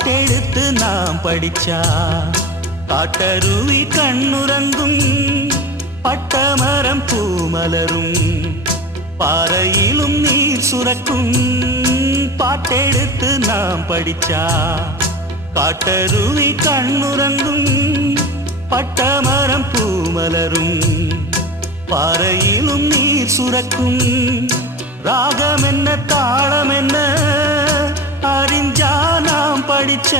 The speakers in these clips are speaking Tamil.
பாட்டெடுத்து நாம் படிச்சா காட்டருவி கண்ணுறங்கும் பட்டமரம் பூமலரும் பாறையிலும் நீர் சுரக்கும் பாட்டெடுத்து நாம் படிச்சா காட்டருவி கண்ணுறங்கும் பட்டமரம் பூமலரும் பாறையிலும் நீர் சுரக்கும் ராகம் என்ன தாளம் என்ன அறிஞ்சா நாம் படிச்ச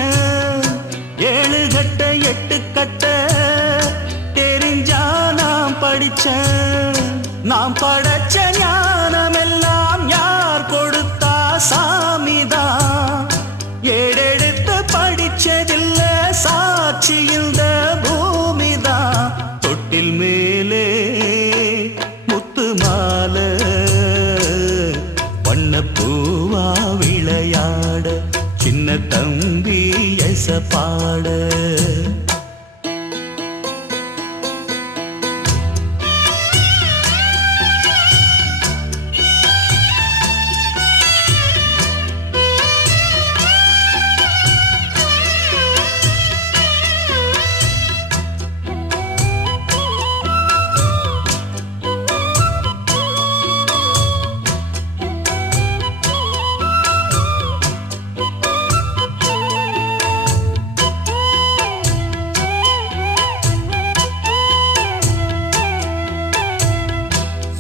7 கட்ட 8 கட்ட தெரிஞ்சா நாம் படிச்ச நாம் படைச்ச ஞானமெல்லாம் யார் கொடுத்தா சாமிதான் ஏடெடுத்து படிச்சதில்ல சாட்சி இந்த பூமிதான் தொட்டில் மேலே முத்து மாலை வண்ணப்பூவா விளையாட சின்ன தம்பி எசப்பாட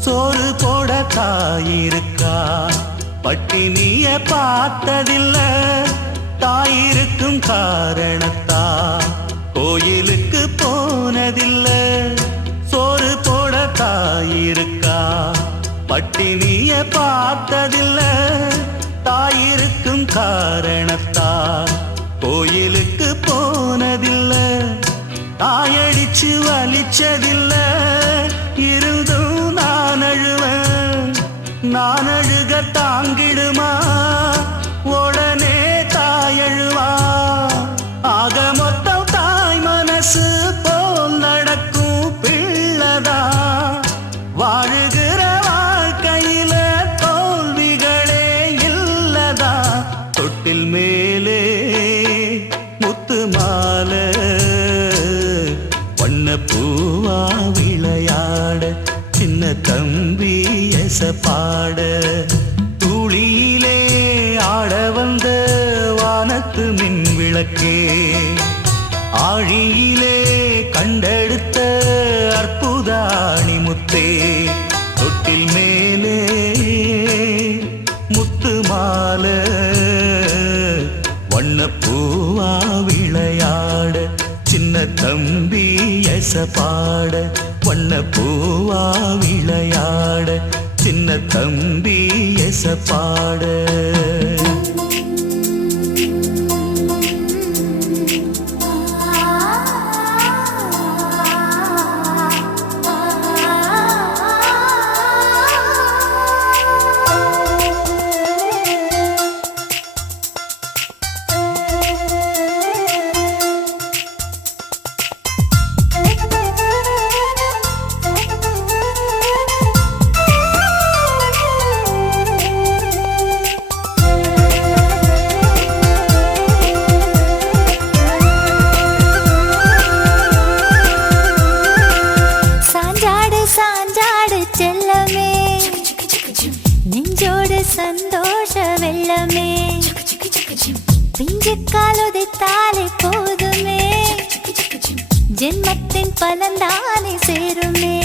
சோறு போட தாயிருக்கா பட்டினிய பார்த்ததில்ல தாயிருக்கும் காரணத்தா கோயிலுக்கு போனதில்ல சோறு போட தாயிருக்கா பட்டினிய பார்த்ததில்ல தாயிருக்கும் காரணத்தா கோயிலுக்கு போனதில்ல தாயடிச்சு வலிச்சதில்ல இருந்தும் நான் அழுக தாங்கிடுமா உடனே தாயழுவா ஆக மொத்தம் தாய் மனசு போல் நடக்கும் பிள்ளதா வாழுகிற வாழ்க்கையில தோல்விகளே இல்லதா தொட்டில் மேலே முத்து மாலை வண்ணப்பூவா விளையாட சின்ன தம்பி எசப்பாட தூளியிலே ஆட வந்த வானத்து மின் விளக்கே ஆழியிலே கண்டெடுத்த அற்புதாணி முத்தே தொட்டில் மேலே முத்து மாலை வண்ணப்பூவா விளையாட சின்ன தம்பி எசப்பாட வண்ணப்பூவா விளையாட சின்ன தம்பி எசப்பாட நெஞ்சோடு சந்தோஷ வெள்ளமே பிஞ்சு காலுதைத்தாலே போதுமே ஜென்மத்தின் பலன்தானே சேருமே